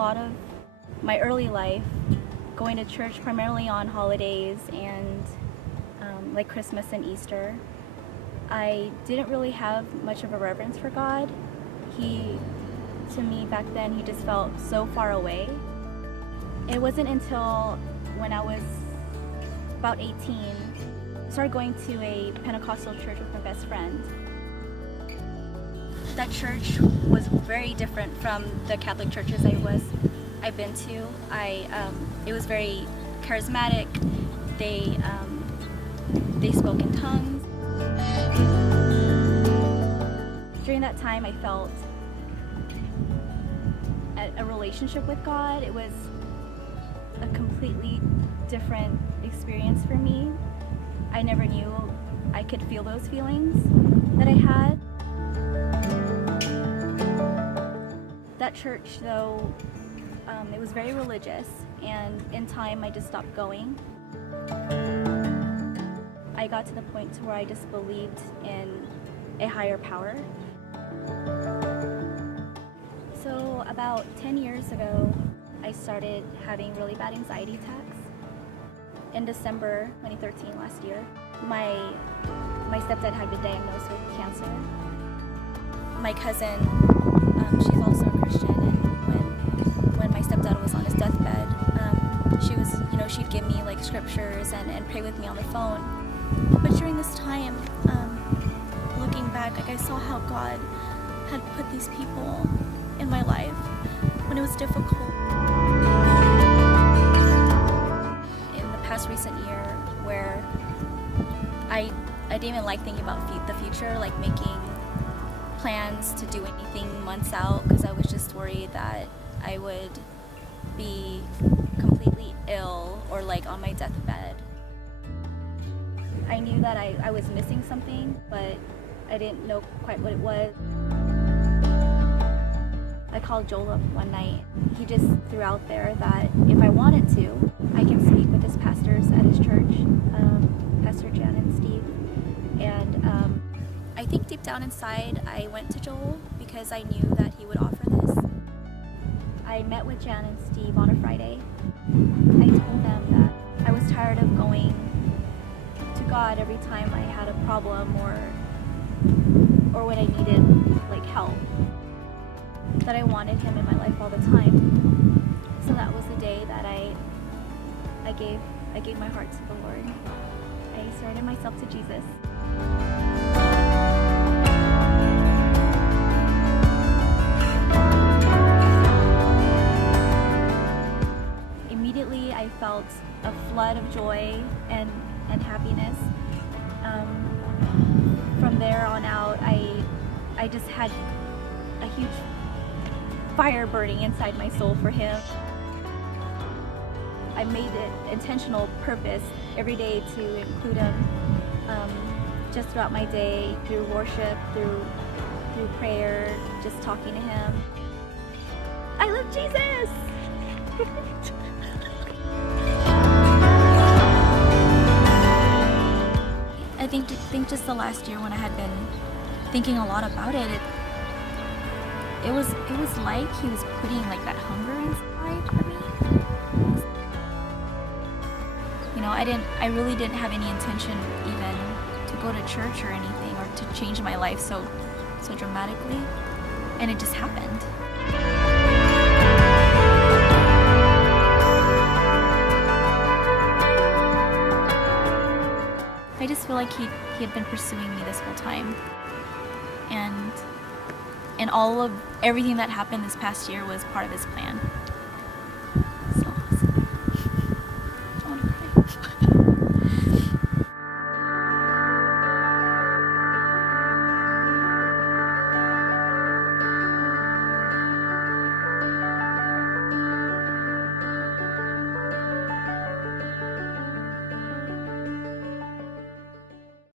lot of my early life going to church primarily on holidays and like Christmas and Easter. I didn't really have much of a reverence for God. To me back then, he just felt so far away. It wasn't until when I was about 18, I started going to a Pentecostal church with my best friend. That church was very different from the Catholic churches I've been to. It was very charismatic. They spoke in tongues. During that time, I felt a relationship with God. It was a completely different experience for me. I never knew I could feel those feelings that I had. That church, though, it was very religious, and in time I just stopped going. I got to the point to where I just believed in a higher power. So about 10 years ago, I started having really bad anxiety attacks. In December 2013, last year, my stepdad had been diagnosed with cancer. My cousin, she's also a Christian, and when my stepdad was on his deathbed, she'd give me like scriptures and pray with me on the phone. But during this time, looking back, like I saw how God had put these people in my life when it was difficult. In the past recent year, where I didn't even like thinking about the future, like making plans to do anything months out, because I was just worried that I would be completely ill or like on my deathbed. I knew that I was missing something, but I didn't know quite what it was. I called Joel up one night. He just threw out there that if I wanted to, I can speak with his pastors at his church, Pastor Jan and Steve. And I think deep down inside, I went to Joel because I knew that he would offer this. I met with Jan and Steve on a Friday. I told them that I was tired of going to God every time I had a problem or when I needed like help. That I wanted him in my life all the time. So that was the day that I gave my heart to the Lord. I surrendered myself to Jesus. Immediately I felt a flood of joy and happiness. From there on out, I just had a huge fire burning inside my soul for him. I made it intentional purpose every day to include him just throughout my day, through worship, through prayer, just talking to him. I love Jesus! I think just the last year when I had been thinking a lot about it, it was like he was putting like that hunger inside for me. You know, I really didn't have any intention even to go to church or anything or to change my life so dramatically, and it just happened. I just feel like he had been pursuing me this whole time, and all of everything that happened this past year was part of his plan.